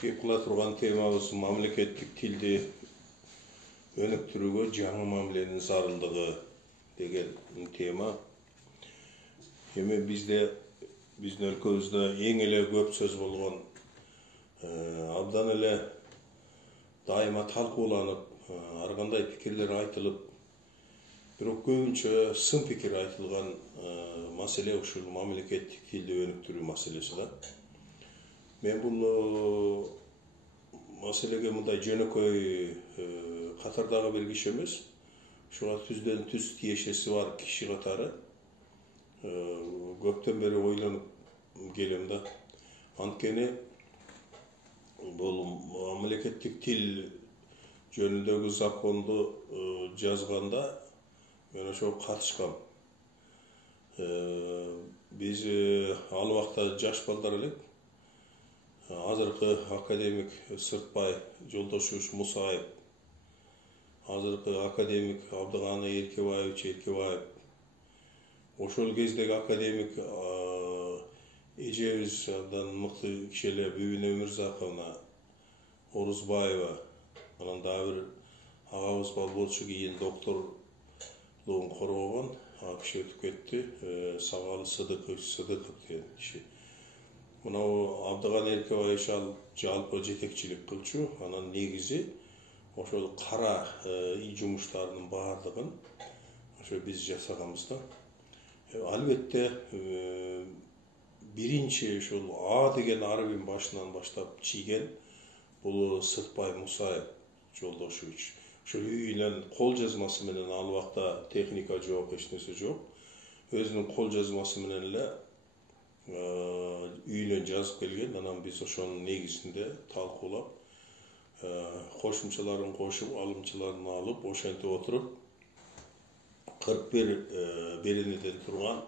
Kepila turgan temabız mamleketlik tildi önüktürügө жаңы мамиленин зарылдыгы деген тема. Эми биздин өлкөбүздө эң эле көп сөз болгон, абдан эле дайыма талкууланып, ар кандай пикирлер айтылып, бирок көбүнчө сын пикир айтылган маселе ушул мамлекеттик тилди өнүктүрүү маселеси да. Мен бул маселеге мындай жөнөкөй катардагы бир киши эмес, ушуга түздөн түз тиешеси бар киши катары көптөн бери ойлонуп келем да. Анткени бул мамлекеттик тил жөнүндөгү законду жазганда мен ошого катышкам. Биз ал убакта жаш балдар элек. Азыркы академик Сыртбай Жолдошевич Мусаев, азыркы академик Абдыганы Эркебаев, ошол кездеги академик эжебиз абдан мыкты киши эле Бүбүнө Өмүрзаковна Орузбаева, анан дагы бир агабыз бар болчу, кийин докторлугун коргогон, ал киши өтүп кетти, Сагалы Сыдыков деген киши. Мынау Абдыган Эркебаевич ал жалпы жетекчилик кылчу, анан негизи ошол кара жумуштардын баардыгын ошо биз жасаганбыз да. Албетте биринчи ошол А деген арбин башынан баштап чийген бул Сыртбай Мусаев Жолдошевич. Ошо үйүнөн кол жазмасы менен, ал убакта техника жок, эч нерсе жок, өзүнүн кол жазмасы менен эле үйүнөн жазып келген. Анан биз ошонун негизинде талкуулап, кошумчаларын кошуп, алымчаларын алып, ошентип отуруп 41 беренеден турган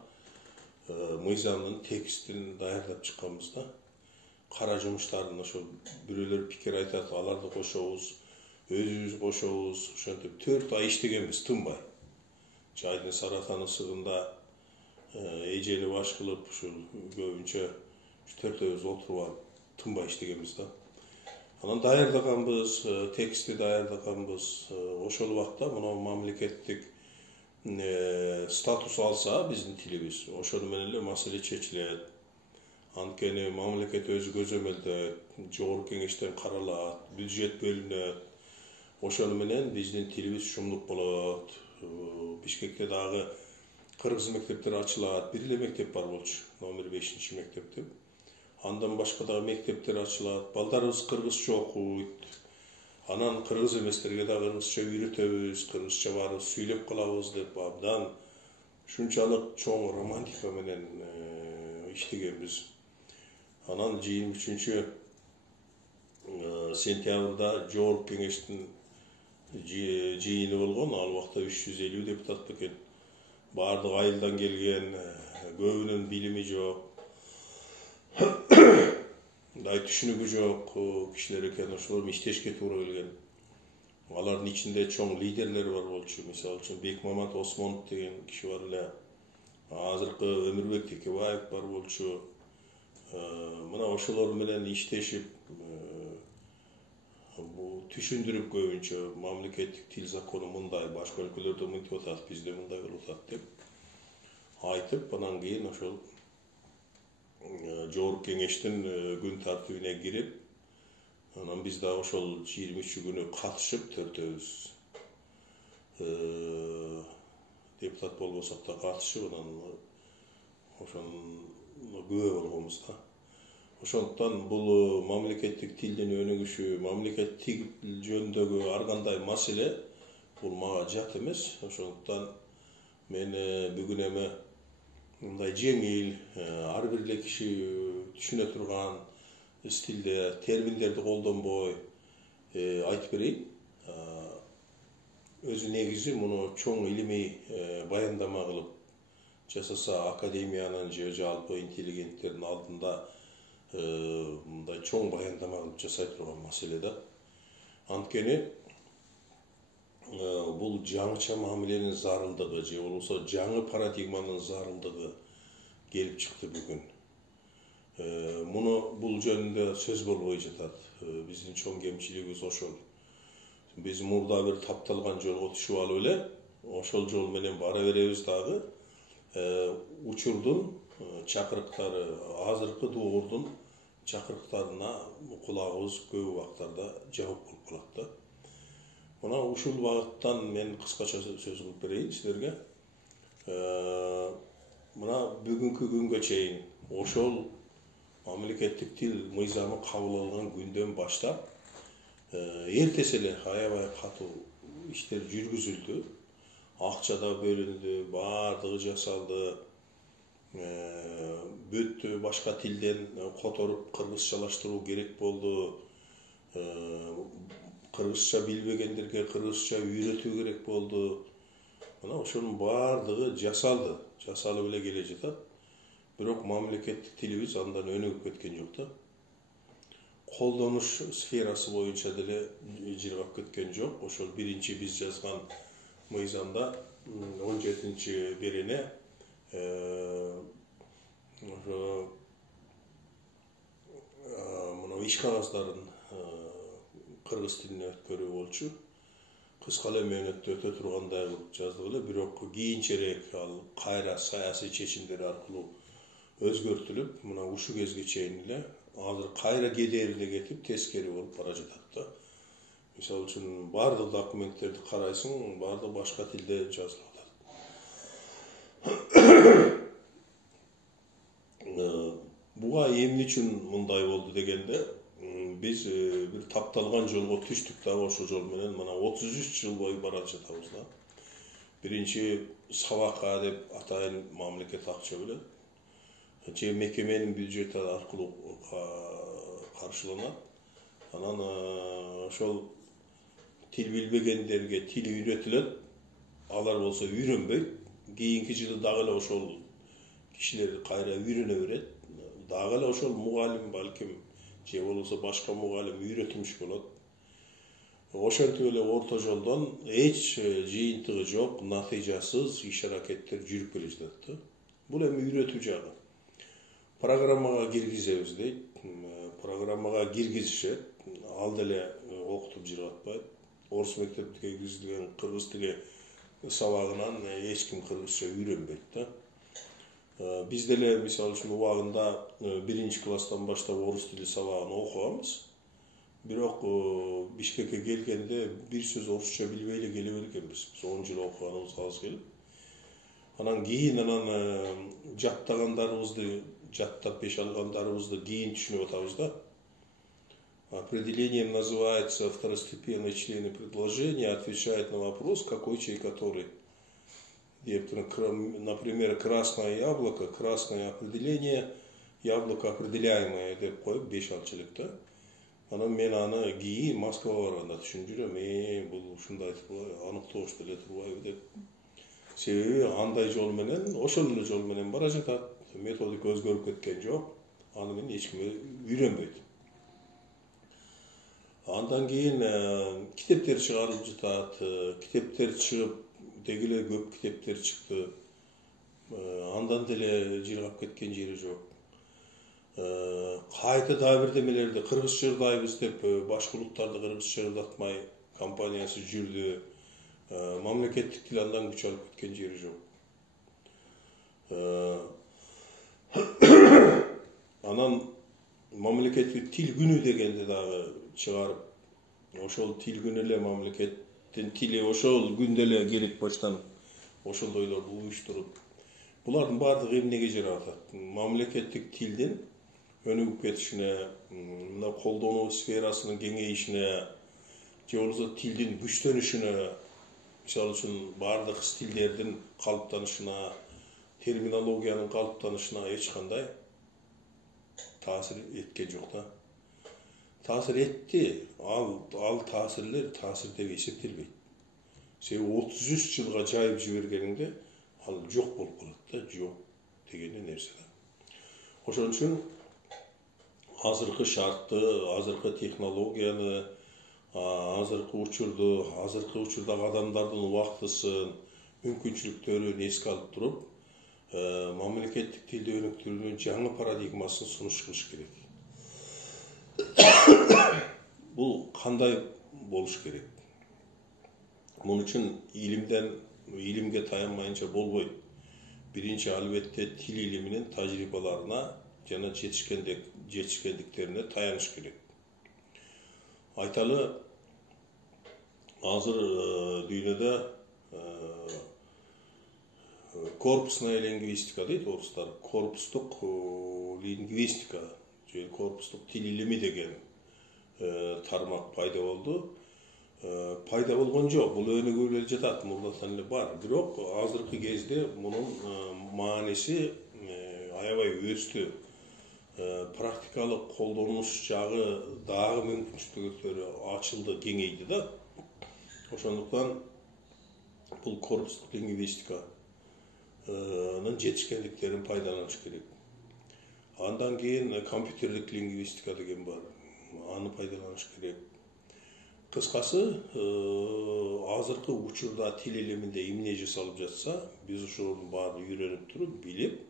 мыйзамдын текстин даярдап чыкканбыз да. Кара жумуштардын ошо бирөөлөр пикир айтат, аларды кошобуз, өзүбүз кошобуз, ошентип 4 ай иштегенбиз тынбай. Жайдын Саратан ысыгында эжели баш кылып, ушул көбүнчө 4-өбүз отуруп алып тынбай иштегенбиз да. Анан даярдаганбыз, текстти даярдаганбыз. Ошол убакта мына мамлекеттик статус алса биздин тилибиз, ошону менен эле маселе чечилет. Анткени мамлекет өзү көзөмөлдөйт, жогорку кеңештен каралат, бюджет бөлүнөт. Ошону менен биздин тилибиз шумдук болот. Бишкекте дагы кыргыз мектептер ачылат. Бир эле мектеп бар болчу, номер 5-мектеп деп. Андан башка дагы мектептер ачылат. Балдарыбыз кыргызча окуйт. Анан кыргыз эместерге да кыргызча үйрөтөбүз, кыргызча барып сүйлөп калабыз деп абдан ушунчалык чоң романтика менен иштегенбиз. Анан 23 сентябрда жогорку кеңештин жыйыны болгон. Ал убакта 350 депутат бекен. Бардык айылдан келген, көбүнүн билими жок, мындай түшүнүгү жок кишилер экен. Ошолор иштешке туура келген. Алардын ичинде чоң лидерлер бар болчу. Мисалы үчүн Бекмамат Осмонов деген киши бар эле. Азыркы Өмүрбек Текебаев бар болчу. Мына ошолор менен иштешип, бул түшүндүрүп көбүнчө мамлекеттик тил закону мындай, башка өлкөлөрдө мынтип атат, бизде мындай болуп атат деп айтып, анан кийин ошол жогорку кеңештин күн тартибине кирип, анан биз да ошол 23 күнү катышып, 4-өбүз депутат болбосок да катышып, анан ошону күбө болгонбуз да. Ошондуктан бул мамлекеттик тилдин өнүгүшү, мамлекеттик тил жөнүндөгү ар кандай маселе бул мага жат эмес. Ошондуктан мен бүгүн эми мындай жеңил, ар бир эле киши түшүнө турган стилде, терминдерди колдонбой айтып берейин. Өзү негизи муну чоң илимий баяндама кылып жасаса, академиянын же жалпы интеллигенттердин алдында мындай чоң баяндама кылып жасай турган маселе да. Анткени бұл жаңыча мамиленин зарылдыгы же болбосо жаңы парадигманын зарылдыгы келип чыкты бүгүн. Муну бул жөнүндө сөз болбой жатат. Биздин чоң кемчилигибиз ошол. Биз мурда бир тапталган жолго түшүп алып эле ошол жол менен бара беребиз дагы. Учурдун чакырыктары, азыркы доордун чакырыктарына кулагыбыз көп убактарда жабык болуп калат да. Мына ушул багыттан мен кыскача сөз кылып берейин силерге. Мына бүгүнкү күнгө чейин ошол мамлекеттик тил мыйзамы кабыл алган күндөн баштап эртеси эле аябай катуу иштер жүргүзүлдү. Акча да бөлүндү, баардыгы жасалды. Бүттү башка тилден которуп кыргызчалаштыруу керек болду. Кыргызча билбегендерге кыргызча үйрөтүү керек болду. Мына ошонун баардыгы жасалды. Жасалып эле келе жатат. Бирок мамлекеттик тилибиз андан өнүгүп кеткен жок да. Колдонуш сферасы боюнча деле жыргап кеткен жок. Ошол биринчи биз жазган мыйзамда 17-берене мына иш кагаздарын кыргыз тилине өткөрүү болчу. Кыска эле мөөнөттө өтө тургандай кылып жаздык эле, бирок кийинчерээк ал кайра саясий чечимдер аркылуу өзгөртүлүп, мына ушу кезге чейин эле азыр кайра кедерине кетип, тескери болуп бара жатат да. Мисалы үчүн бардык документтерди карайсың, бардык башка тилде жазылып атат. Буга эмне үчүн мындай болду дегенде, биз бир тапталган жолго түштүк да, ошол жол менен мына 33 жыл бою бара жатабыз да. Биринчи сабакка деп атайын мамлекет акча бөлөт. Же мекеменин бюджети аркылуу каршыланат. Анан ошол тил билбегендерге тил үйрөтүлөт. Алар болсо үйрөнбөйт. Кийинки жылы дагы эле ошол кишилер кайра үйрөнө берет. Дагы эле ошол мугалим балким же болбосо башка мугалим үйрөтүмүш болот. Ошентип эле орто жолдон эч жыйынтыгы жок, натыйжасыз иш аракеттер жүрүп келе жатат. Бул эми үйрөтүү жагы. Программага киргизебиз дейт. Программага киргизишет. Ал деле окутуп жыргатпайт. Орус мектептиге киргизилген кыргыз тили сабагынан эч ким кыргызча үйрөнбөйт да. Биз деле мисалы үчүн убагында 1-класстан баштап орус тили сабагын окуганбыз. Бирок Бишкекке келгенде бир сөз орусча билбей эле келе бергенбиз. Биз 10 жыл окуганыбыз аз келип. Анан кийин жаттагандарыбызды, жаттап пеш алгандарыбызды кийин түшүнүп атабыз да. Определением называется второстепенные члены предложения, отвечает на вопрос, какой чей который. Например, красное яблоко, красное определение, яблоко определяемое деп коюп 5 алчылык да. Анан мен аны кийин Москвага барганда түшүнүп жүрөм. Бул ушундай турбайбы, аныктооч деле турбайбы деп. Себеби андай жол менен, ошол эле жол менен бара жатат. Методика өзгөрүп кеткен жок. Аны менен эч ким үйрөнбөйт. Андан кийин китептер чыгарылып жатат. Китептер чыгып, деги эле көп китептер чыкты. Андан деле жыргап кеткен жери жок. Кайта дагы бирдемелерди кыргызча ырдайбыз деп башка улуттарды кыргызча ырдатмай компаниясы жүрдү. Мамлекеттик тил андан күч алып кеткен жери жок. Анан мамлекеттик тил күнү дегенди дагы чыгарып, ошол тил күнү эле мамлекеттин тили ошол күндө эле керек баштан ошондойлорду уюштуруп. Булардын баардыгы эмнеге жарап атат? Мамлекеттик тилдин өнүгүп кетишине, мына колдонуу сферасынын кеңейишине, же болбосо тилдин күчтөнүшүнө, мисалы үчүн баардык стилдердин калыптанышына, терминологиянын калыптанышына эч кандай таасир эткен жок да. Таасир этти, ал таасирлер таасир деп эсептелбейт. Себеби 33 жылга жайып жибергениңде ал жок болуп калат да, жок деген нерсе да. Ошон үчүн азыркы шартты, азыркы технологияны, азыркы учурдагы адамдардын убактысын, мүмкүнчүлүктөрүн эске алып туруп, мамлекеттик тилди өнүктүрүүнүн жаңы парадигмасын сунуш кылыш керек. Бул кандай болуш керек? Мун үчүн илимге таянмайынча болбойт. Биринчи албетте тил илиминин тажрыйбаларына жана жетишкендиктерине таяныш керек. Айталы, азыр дүйнөдө корпусная лингвистика дейт орустар. Корпустук лингвистика, же корпустук тил илими деген тармак пайда болду. Пайда болгон жок, бул өнүгүп эле жатат, мурдатан эле бар. Бирок азыркы кезде мунун мааниси аябай өстү. Практикалык колдонуш жагы дагы мүмкүнчүлүктөрү ачылды, кеңейди да. Ошондуктан бул корпустук лингвистиканын жетишкендиктерин пайдаланыш керек. Андан кийин компьютерлик лингвистика деген бар. Аны пайдаланыш керек. Кыскасы, азыркы учурда тил илиминде эмне жасалып жатса, биз ошонун баарын үйрөнүп туруп, билип,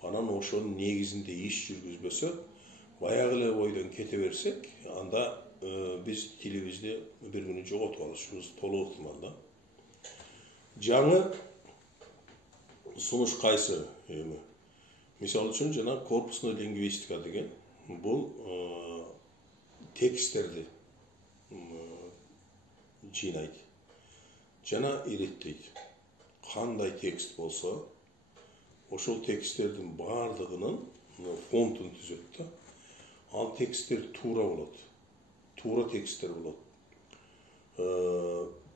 анан ошонун негизинде иш жүргүзбөсөк, баягы эле бойдон кете берсек, анда биз тилибизди бир күнү жоготуп алышыбыз толук ыктымал да. Жаңы сунуш кайсы эми? Мисалы үчүн жана корпусный лингвистика деген бул тексттерди жыйнайт жана иреттейт. Кандай текст болсо, ошол тексттердин баардыгынын фонтун түзөт да. Ал тексттер туура болот. Туура тексттер болот.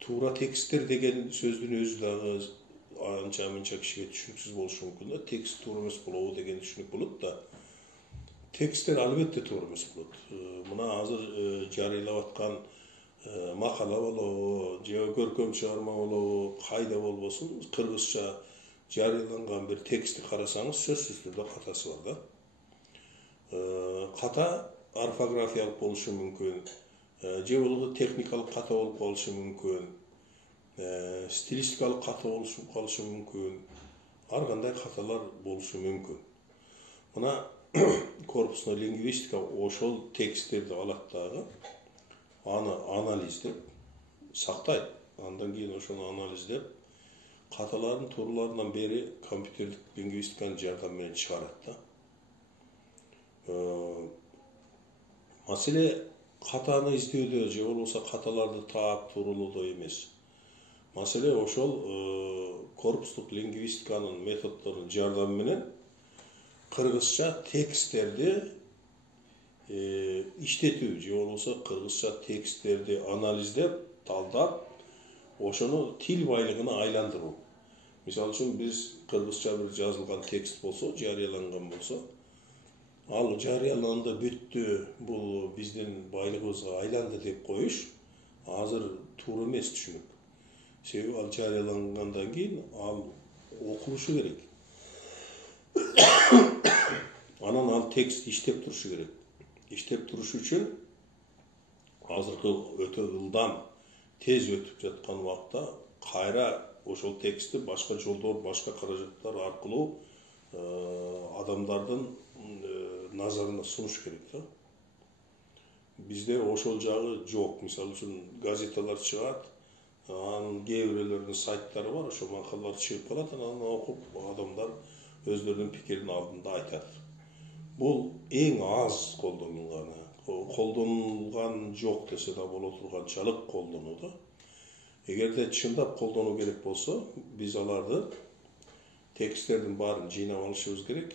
Туура тексттер деген сөздүн өзү дагы анча-мынча кишиге түшүнүксүз болушу мүмкүн да. Текст туура эмес болобу деген түшүнүк болот да. Тексттер албетте туура эмес болот. Мына азыр жарыйлап аткан макала болобу, же көркөм чыгарма болобу, кайда болбосун, кыргызча жарыйланган бир текстти карасаңыз, сөзсүз түрдө катасы бар да. Ката орфографиялык болушу мүмкүн, же болбосо техникалык ката болуп калышы мүмкүн, стилистикалык ката болуп калышы мүмкүн, ар кандай каталар болушу мүмкүн. Мына корпусный лингвистика ошол тексттерди алат дагы, аны анализдеп сактайт. Андан кийин ошону анализдеп, каталардын туураларынан бери компьютерлик лингвистиканын жардамы менен чыгарат да. Маселе катаны издөөдө же болбосо каталарды таап туурулоодо эмес. Маселе ошол корпустук лингвистиканын методдорунун жардамы менен кыргызча тексттерди иштетүү, же болбосо кыргызча тексттерди анализдеп, талдап, ошону тил байлыгына айландыруу. Мисалы үчүн биз кыргызча бир жазылган текст болсо, жарыяланган болсо, ал жарыяланды, бүттү, бул биздин байлыгыбызга айланды деп коюш азыр туура эмес түшүнүк. Себеби ал жарыялангандан кийин ал окулушу керек. Анан ал текст иштеп турушу керек. Иштеп туруш үчүн азыркы өтө ылдам, тез өтүп жаткан убакта кайра ошол текстти башка жолдор, башка каражаттар аркылуу адамдардын назарына сунуш керек да. Бизде ошол жагы жок. Мисалы үчүн газеталар чыгат, анын кээ бирөөлөрүнүн сайттары бар, ошол макалалар чыгып калат, анан окуп адамдар өздөрүнүн пикирин алдында айтат. Бул эң аз колдонулганы. Колдонулган жок десе да боло турганчалык колдонуу да. Эгерде чындап колдонуу керек болсо, биз аларды тексттердин баарын жыйнап алышыбыз керек.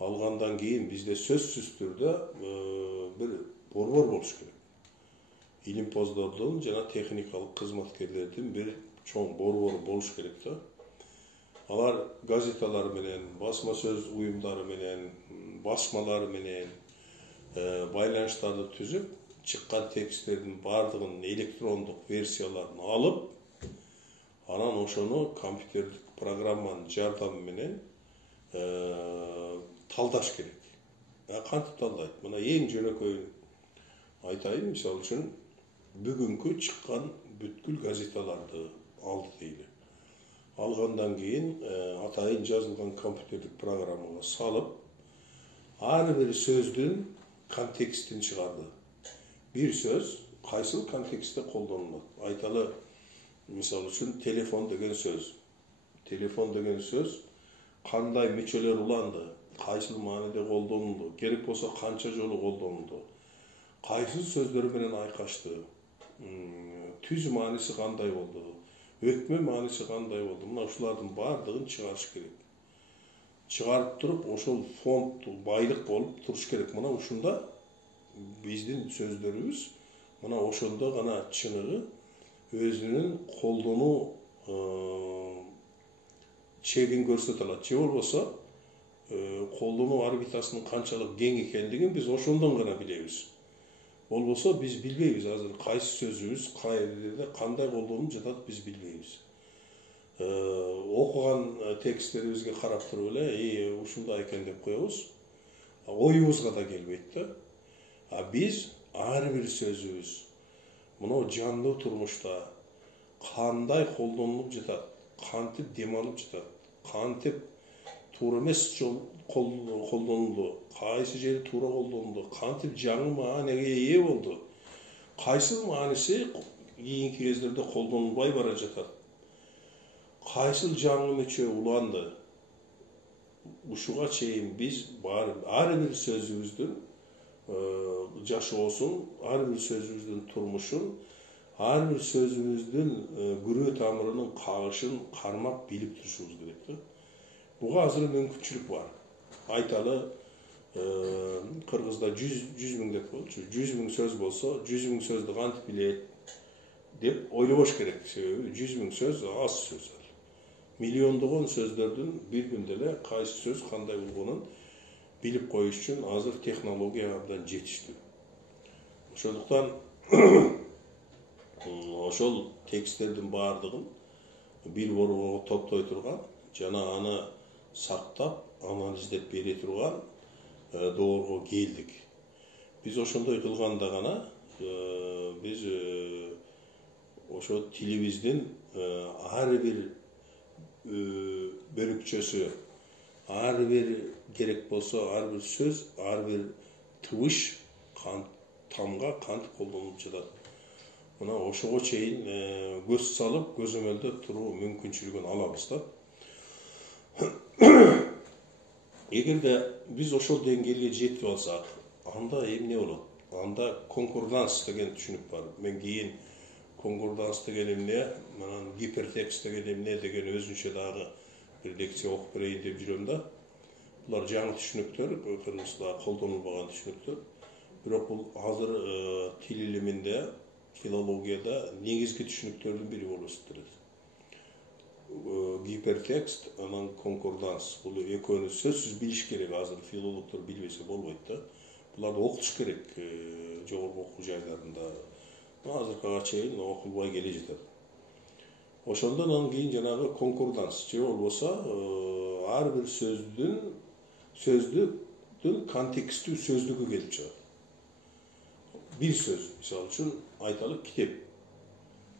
Алгандан кийин бизде сөзсүз түрдө бир борбор болуш керек. Илимпоздордун жана техникалык кызматкерлердин бир чоң борбору болуш керек да. Алар газеталар менен, басма сөз уюмдары менен, басмалар менен байланыштарды түзүп, чыккан тексттердин баардыгынын электрондук версияларын алып, анан ошону компьютерлик программанын жардамы менен талдаш керек. Кантип талдайт? Мына эң жөнөкөйүн айтайын, мисалы үчүн бүгүnkү чыккан бүткүл газеталарды алды дейли. Алгандан кийин атайын жазылган компьютердик программага салып, ар бир сөздүн контекстин чыгарды. Bir söz кайсыл контекстте колдонулат? Айталы, мисалы үчүн телефон деген сөз. Телефон деген сөз кандай мүчөлөр уланды, кайсыл мааниде колдонулду, керек болсо канча жолу колдонулду, кайсыл сөздөр менен айкашты, түз мааниси кандай болду, өтмө мааниси кандай болду. Мына ушулардын баардыгын чыгарыш керек. Чыгарып туруп, ошол фонд байлык болуп туруш керек. Мына ушунда биздин сөздөрүбүз мына ошондо гана чыныгы өзүнүн колдонуу чегин көрсөтө алат. Же болбосо колдонуу орбитасынын канчалык кең экендигин биз ошондон гана билебиз. Болбосо биз билбейбиз азыр кайсы сөзүбүз кайерде кандай колдонуп жатат биз билбейбиз. Окуган тексттерибизге карап туруп эле ушундай экен деп коебуз. Оюбузга да келбейт да. Биз ар бир сөзүбүз мына жандуу турмушта кандай колдонулуп жатат, кантип дем алып жатат, кантип туура эмес жол колдонулду, кайсы жери туура колдонулду, кантип жаңы маанеге ээ болду, кайсыл мааниси кийинки кездерде колдонулбай бара жатат, кайсыл жаңы мүчө уланды. Ушуга чейин биз ар бир сөзүбүздүн жашоосун, ар бир сөзүбүздүн турмушун, ар бир сөзүбүздүн күрөө тамырынын кагышын кармап билип турушубуз керек. Буга азыр мүмкүнчүлүк бар. Айталы, Кыргызда 100 миң деп болчу. 100 миң сөз болсо, 100 миң сөздү кантип билет деп ойлобош керек. Себеби 100 миң сөз аз сөз. Миллиондогон сөздөрдүн бир күндө эле кайсы сөз кандай болгонун билип коюш үчүн азыр технология абдан жетиштүү. Ошондуктан ошол тексттердин баардыгын бир борборго топтой турган жана аны сактап, анализдеп бере турган доорго келдик. Биз ошондой кылганда гана биз ошо тилибиздин ар бир бөлүкчөсү, ар бир керек болсо, ар бир сөз, ар бир тыбыш тамга кантип колдонулуп жатат. Мына ошого чейин көз салып, көзөмөлдөп туруу мүмкүнчүлүгүн алабыз да. Эгерде биз ошол деңгээлге жетип алсак, анда эмне болот? Анда конкорданс деген түшүнүк бар. Мен кийин конкорданс деген эмне, анан гипертекст деген эмне деген өзүнчө дагы бир лекция окуп берейин деп жүрөм да. Булар жаңы түшүнүктөр, кыргызда колдонулбаган түшүнүктөр. Бирок бул азыр тил илиминде, филологияда негизги түшүнүктөрдүн бири болуп эсептелет. Гипертекст, анан конкорданс. Бул экөөнү сөзсүз билиш керек. Азыр филологдор билбесе болбойт да. Буларды окутуш керек жогорку окуу жайларында. Азыркыга чейин окулбай келе жатат. Ошондон анан кийин жанагы конкорданс, же болбосо ар бир сөздүн контекстүү сөздүгү келип чыгат. Бир сөз, мисалы үчүн айталы китеп.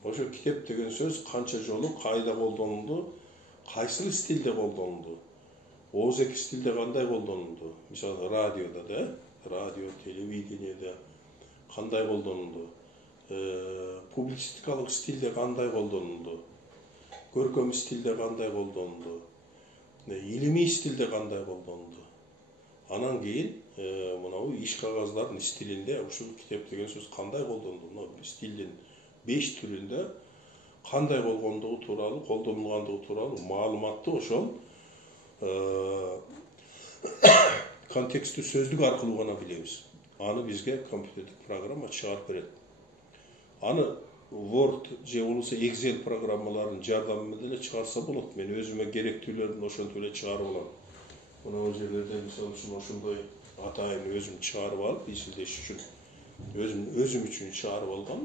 Ошо китеп деген сөз канча жолу кайда колдонулду, кайсыл стилде колдонулду, ооз эки стилде кандай колдонулду. Мисалы радиода да, радио, телевидениеде кандай колдонулду, публицистикалык стилде кандай колдонулду, көркөм стилде кандай колдонулду, илимий стилде кандай колдонулду. Анан кийин мынау иш кагаздардын стилинде ушул китеп деген сөз кандай колдонулду, мына стилдин 5 түрүндө кандай колгондугу тууралуу, колдонулгандыгы тууралуу маалыматты ошол контекстүү сөздүк аркылуу гана билебиз. Аны бизге компьютердик программа чыгарып берет. Аны Word же болбосо Excel программаларынын жардамы менен эле чыгарса болот. Мен өзүмө керектүүлөрүн ошентип эле чыгарып алам. Мына жерлерде мисалы үчүн ошондой атайын өзүм чыгарып алып, изилдеш үчүн өзүм үчүн чыгарып алган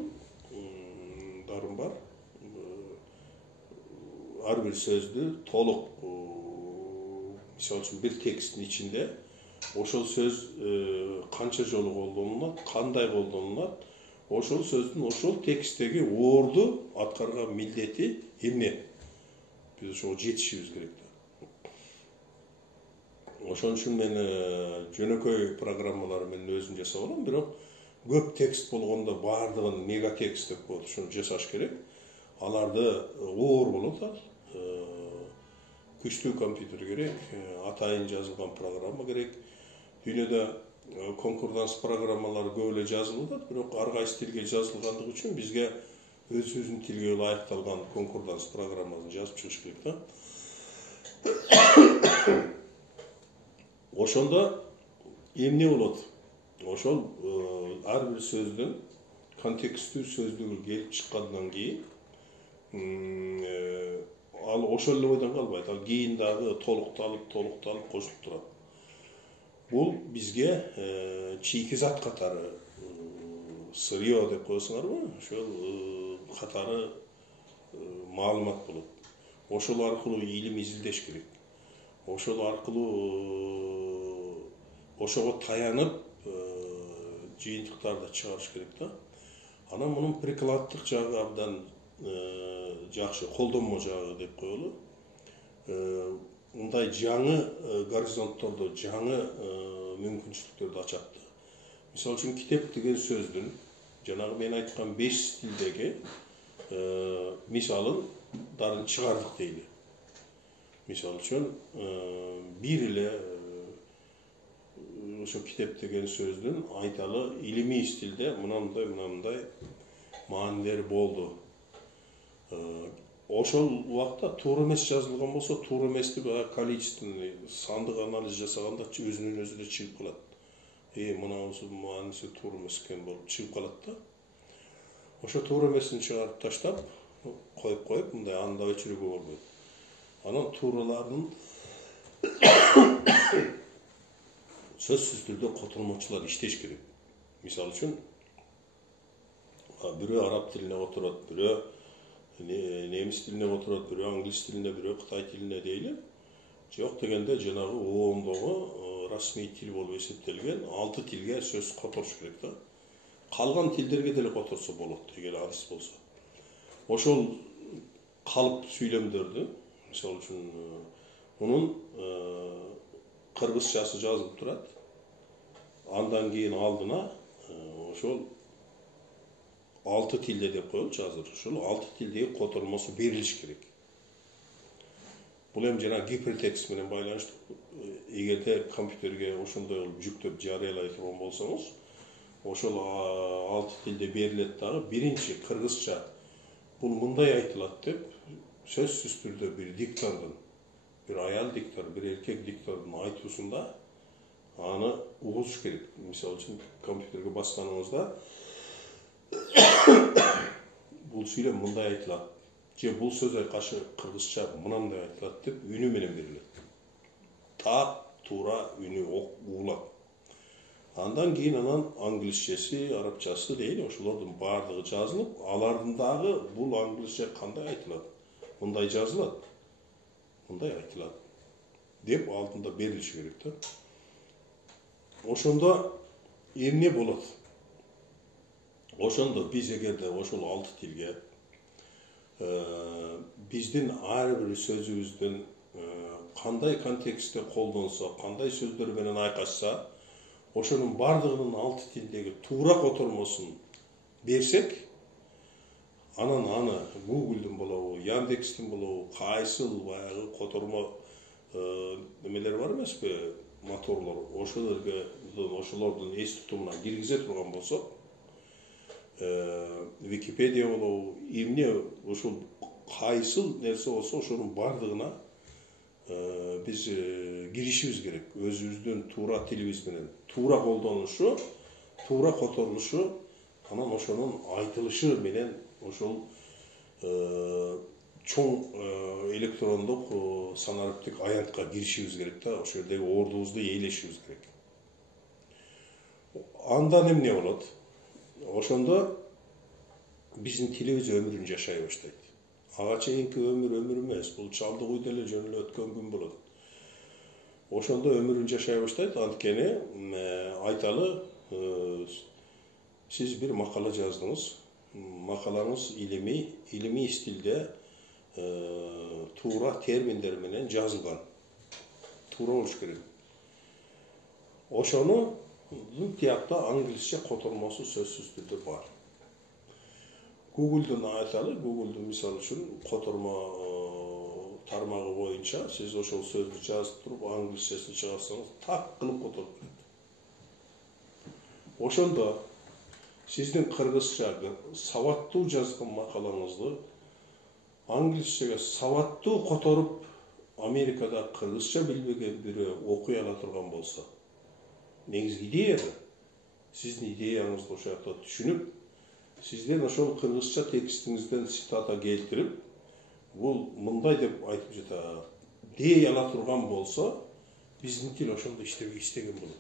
дарым бар. Ар бир сөздү толук, мисалы үчүн бир тексттин ичинде ошол сөз канча жолу колдонулат, кандай колдонулат, ошол сөздүн ошол тексттеги орду аткарган милдети эмне? Биз ошого жетишибиз керек да. Ошон үчүн мен жөнөкөй программалар мен өзүм жасап алам, бирок көп текст болгондо баардыгын мегатекст деп коет, ошону жасаш керек. Аларды оор болот ал. Күчтүү компьютер керек, атайын жазылган программа керек. Дүйнөдө конкурданс программалары көп эле жазылып атат, бирок ар кайсы тилге жазылгандыгы үчүн бизге өзүбүздүн тилге ылайыкталган конкурданс программасын жазып чыгыш керек да. Ошондо эмне болот? Ошол ар бир сөздүн контекстүү сөздүгү келип чыккандан кийин ал ошол эле бойдон калбайт. Ал кийин дагы толукталып кошулуп турат. Бул бизге чийки-зат катары, сырье деп коесуңарбы? Ошол катары маалымат болот. Ошол аркылуу илим изилдеш керек. Ошол аркылуу ошого таянып жыйынтыктарды чыгарыш керек да. Анан мунун прикладдык жагы абдан жакшы, колдонмо жагы деп коелу. Мындай жаңы горизонтторду, жаңы мүмкүнчүлүктөрдү ачат. Мисалы үчүн китеп деген сөздүн жанагы мен айткан 5 тилдеги мисалын дарын чыгардык дейли. Мисалы үчүн бир эле ошо китеп деген сөздүн айталы илимий стилде мынандай маанилери болду. Ошол убакта туура эмес жазылган болсо, туура эмести количественный сандык анализ жасаганда өзүнөн өзү эле чыгып калат. Мынауусу мааниси туура эмес экен болуп чыгып калат да. Ошо туура эмесин чыгарып таштап, коюп, мындай анда өчүрүүгө болбойт. Анан туураларын сөзсүз түрдө котормочулар иштеш керек. Мисалы үчүн бирөө араб тилине отурат, бирөө немис тилине отурат, бирөө англис тилине, бирөө кытай тилине дейли. Жок дегенде жанагы оондогу расмий тил болуп эсептелген 6 тилге сөз которуш керек да. Калган тилдерге деле которсо болот, эгер адис болсо. Ошол калып сүйлөмдөрдү, мисалы үчүн мунун кыргызчасы жазылып турат. Андан кийин алдына ошол 6 тилде деп коелучу азыр. Ошол 6 тилдеги котормосу берилиш керек. Бул эми жана гипертекст менен байланыштуу. Эгерде компьютерге ошондой жүктөп жарыялай турган болсоңуз, ошол 6 тилде берилет дагы. Биринчи кыргызча бул мындай айтылат деп сөзсүз түрдө бир диктордун, бир аял диктор, бир эркек диктордун айтуусунда аны угузуш керек. Мисалы үчүн компьютерге басканыңызда бул сүйлөм мындай айтылат, же бул сөз айкашы кыргызча мындай айтылат деп үнү менен берилет. Так туура үнү угулат. Андан кийин анан англисчеси, арабчасы дейли, ошолордун баардыгы жазылып, алардын дагы бул англисче кандай айтылат, мындай жазылат, мындай айтылат деп алдында берилиши керек да. Ошондо эмне болот? Ошондо биз эгерде ошол 6 тилге биздин ар бир сөзүбүздүн кандай контекстте колдонсо, кандай сөздөр менен айкашса, ошонун бардыгынын 6 тилдеги туура котормосун берсек, анан аны Google'дун болобу, Яндекстин болобу, кайсыл баягы котормо немелер бар эмеспи, моторлор, ошолордун эс тутумуна киргизе турган болсок, Википедия болобу, эмне ошол кайсыл нерсе болсо ошонун бардыгына биз киришибиз керек. Өзүбүздүн туура тилибиз менен туура колдонушу, туура которулушу, анан ошонун айтылышы менен ошол чоң электрондук санариптик аянтка киришибиз керек да, ошол жердеги ордубузду ээлешибиз керек. Андан эмне болот? Ошондо биздин тилибиз өмүрүн жашай баштайт. Ага чейинки өмүр эмес, бул чалдык үйдө эле жөн эле өткөн күн болот. Ошондо өмүрүн жашай баштайт, анткени айталы Siz bir makale yazdınız. Makalanız ilmi stilde tuğra terminler menen yazılgan. Tuğra oluş kerek. Oşonu tiyapta Anglisçe kotorması sözsüz türde var. Google'dan aytalı, Google'dan misal üçün kotorma tarmağı boyunca siz oşol sözlü yazıp durup Anglisçesini çıkarsanız tak kılıp kotorup durur. Oşonda sizin Kırgızça savatlı yazgın makalanızды Anglisçe'ye savatlı kotorup Amerika'da Kırgızça bilbegen biri okuy ala turgan bolsa, negizgi ideya bu. Sizin ideyanızды o şartta düşünüp, sizden oşol Kırgızça tekstinizden sitata keltirip, bu mınday dep aytıp jata, dей ala turgan bolsa, bizdin til oşonda istеген bolot.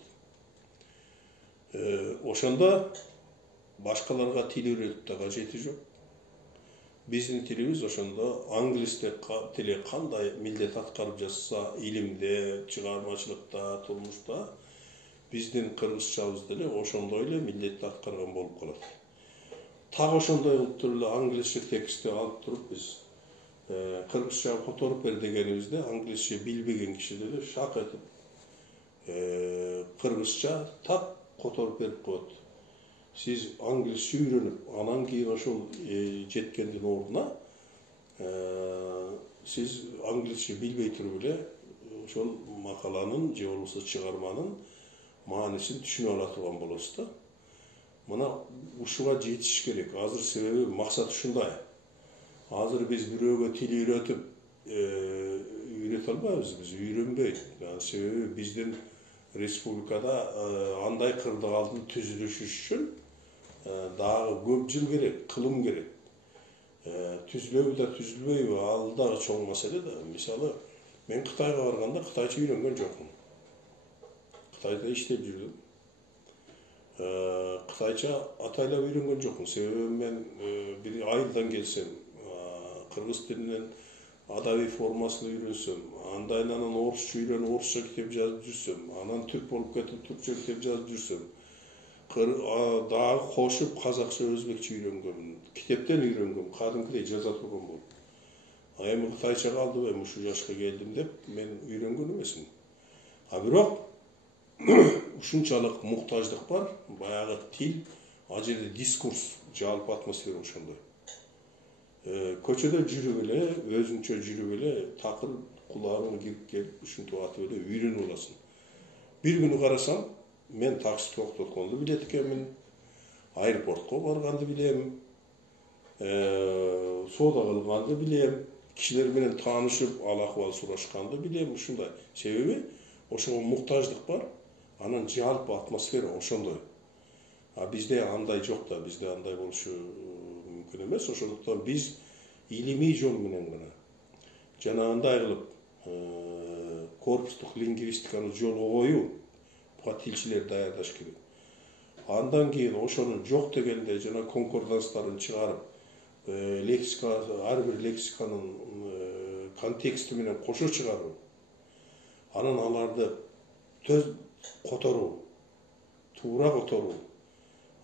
Oşonda başkalarga til öğretip de kajeti jok. Bizdin tilimiz oşonda Anglis tili kanday millet atkarıp жатса, ilimde, çıgarmacılıkta, turmuşta, bizdin Kırgızçabız dili oşonda öyle milletти atkargan bolup kalat. Tak oşonday kılıp turup Anglisçe teksti alıp turup biz Kırgızça kotorup ber degenibizde Anglisçe bilbegen kişileri şak etip Kırgızça tak kotorup berip koyat. Siz Anglisçe öğrenip, anan keyin oşol jetkendin oruna siz Anglisçe bilbey turup bile oşol makalanın je bolboso çıgarmanın maanisini düşünüp ala turgan bolosuz da. Mına uşuga жетиш керек. Азыр себеби максат ушундай. Азыр biz бирөөгө тил үйрөтүп үйрөтө албайбыз, биз үйрөнбөйт. Себеби биздин республикада андай кырдаалдын түзүлүшү үчүн дагы көп жыл керек, кылым керек. Түзүлөбү да түзүлбөйбү, ал дагы чоң маселе да. Мисалы, мен Кытайга барганда Кытайча үйрөнгөн жокмун. Кытайда иштеп жүрдүм. Кытайча атайлап үйрөнгөн жокмун. Себеби мен бир айылдан келсем, кыргыз тилинин адабий формасын үйрөнсөм, андан орусча үйрөнүп, орусча китеп жазып жүрсөм, анан түрк болуп кетип, түркчө китеп жазып жүрсөм, дагы кошуп казакча, өзбекче үйрөнгөм, китептен үйрөнгөм, кадимкидей жаза турган болуп. Эми Кытайча калдыбайм, ушул жашка келдим деп мен үйрөнгөн эмесмин. Бирок ушунчалык муктаждык бар, баягы тил, ал жерде дискурс, жалпы атмосфера ошондой. Көчөдө жүрүп эле, өзүнчө жүрүп эле, такыр кулагыңа кирип келип, ушинтип атып эле үйрөнүп аласың. Бир күнү карасам, мен такси токтотконду билет экенмин, аэропортко барганды билем, соода кылганды билем, кишилер менен таанышып, ал акыбал сурашканды билем, ушундай. Себеби ошого муктаждык бар, анан жалпы атмосфера ошондой. Бизде андай жок да, бизде андай болушу мүмкүн эмес. Ошондуктан биз илимий жол менен гана жанагындай кылып корпустук лингвистиканы жолго коюп, буга тилчилер даярдаш керек. Андан кийин ошонун жок дегенде жана конкорданстарын чыгарып, лексика, ар бир лексиканын контексти менен кошо чыгарып, анан аларды которуу, туура которуу,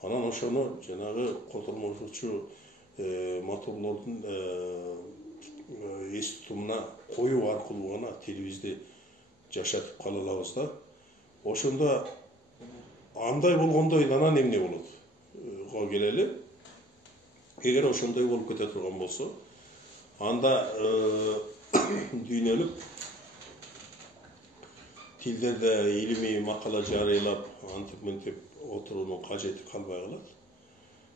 анан ошону жанагы котормошучу моторлордун эс тутумуна коюу аркылуу гана тилибизди жашатып кала алабыз да. Ошондо андай болгондо анан эмне болот? Келели. Эгер ошондой болуп кете турган болсо, анда дүйнөлүк тилдерде илимий макала жарыйлап, антип-мынтип отуруунун кажети калбай калат.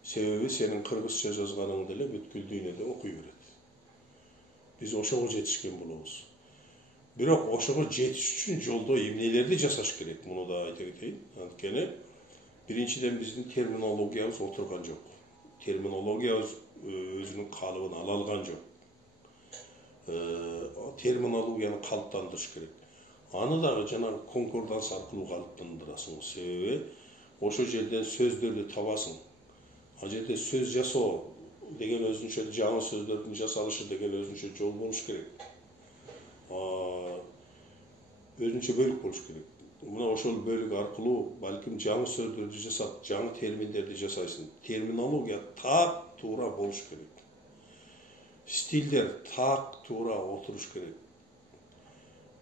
Себеби сенин кыргызча жазганыңды эле бүткүл дүйнөдө окуй берет. Биз ошого жетишкен болобуз. Бирок ошого жетиш үчүн жолдо эмнелерди жасаш керек, муну да айта кетейин. Анткени биринчиден биздин терминологиябыз отурган жок. Терминологиябыз өзүнүн калыбын ала алган жок. Терминологияны калыптандырыш керек. Аны дагы жанагы конкорданс аркылуу калыптандырасың. Себеби ошо жерден сөздөрдү табасың. Ал жерде сөз жасоо деген өзүнчө жаңы сөздөрдүн жасалышы деген өзүнчө жол болуш керек. Өзүнчө бөлүк болуш керек. мына ошол бөлүк аркылуу балким жаңы сөздөрдү жасап, жаңы терминдерди жасайсың. Терминология так туура болуш керек. Стилдер так туура отуруш керек.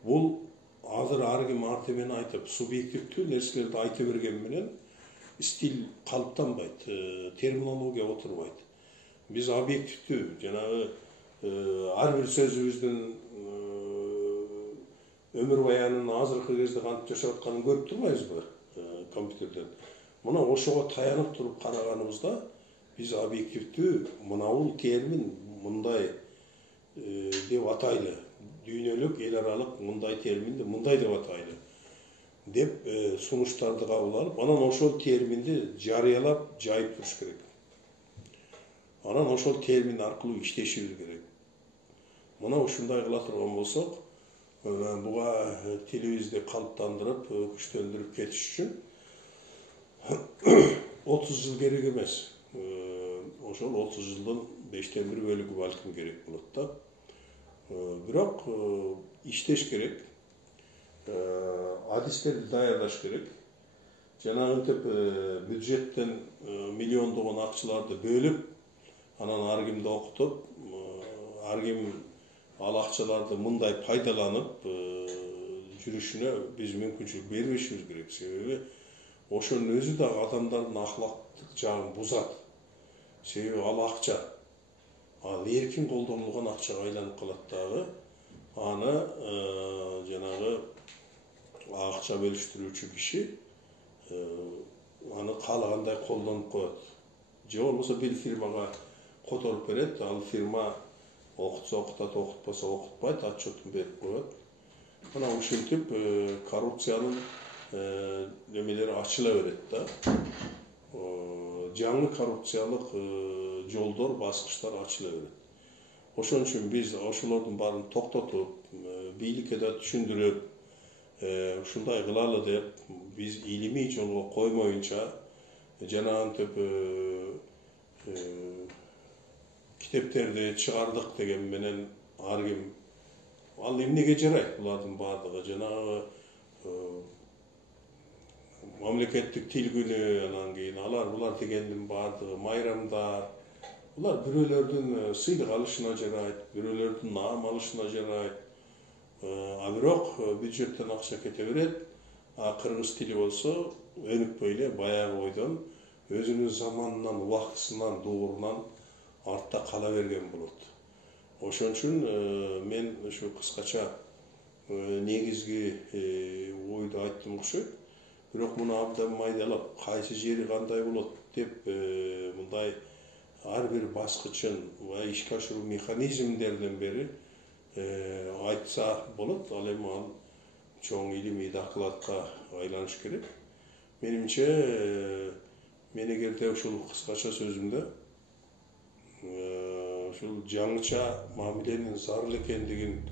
Бул азыр ар ким артымен айтып, субъективдүү нерселерди айта берген менен стиль калыптанбайт, терминология отурбайт. Биз объективдүү, жанагы ар бир сөзүбүздүн өмүр баянын азыркы кезде кантип жашап атканын көрүп турбайбызбы компьютерден. Мына ошого таянып туруп караганыбызда биз объективдүү мынабул термин мындай деп атайлы. Дүйнөлүк эл аралык мындай терминди мындай деп атайлы деп сунуштарды кабыл алып, анан ошол терминди жарыялап жайып туруш керек. Анан ошол термин аркылуу иштешибиз керек. Мына ушундай кыла турган болсок, буга тилибизди калыптандырып, күчтөндүрүп кетиш үчүн 30 жыл керек эмес. Ошол 30 жылдын 5тен 1 бөлүгү балким керек болот да. Бирок иштеш керек. Адистерди даярдаш керек. Жанагынтип бюджеттен миллиондогон акчаларды бөлүп, анан ар кимди окутуп, ар ким ал акчаларды мындай пайдаланып жүрүшүнө биз мүмкүнчүлүк бербешибиз керек. Себеби ошонун өзү да адамдардын ахлактык жагын бузат. Себеби ал акча, ал эркин колдонулган акчага айланып калат дагы. Аны жанагы акча бөлүштүрүүчү киши аны каалагандай колдонуп коет. Же болбосо бир фирмага которуп берет, ал фирма окутса окутат, окутпаса окутпайт, отчетун берип коет. Мына ушинтип коррупциянын немелери ачыла берет да. Жаңы коррупциялык жолдор, баскычтар ачыла берет. Ошон үчүн биз ошолордун баарын токтотуп, бийликке да түшүндүрүп, ушундай кылалы деп, биз илимий жолго коймоюнча, жанагынтип китептерди чыгардык деген менен ар ким ал эмнеге жарайт булардын баардыгы? Жанагы мамлекеттик тил күнү, анан кийин алар булар дегендин баардыгы майрамдар. Булар бирөөлөрдүн сыйлык алышына жарайт, бирөөлөрдүн наам алышына жарайт. А бирок бюджеттен акча кете берет. А кыргыз тили болсо өнүкпөй эле баягы бойдон өзүнүн заманынан, убактысынан, дуурунан артта кала берген болот. Ошон үчүн мен ушу кыскача негизги ойду айттым окшойт. Бирок муну абдан майдалап, кайсы жери кандай болот деп мындай ар бир баскычын ва ишке ашыруу механизмдерден бери айтса болот. Ал эми ал чоң илимий докладка айланыш керек. Менимче мен эгерде ушул кыскача сөзүмдө ушул жаңыча мамиленин зарыл экендигин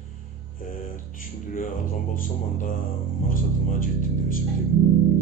түшүндүрө алган болсом, анда максатыма жеттим деп эсептейм.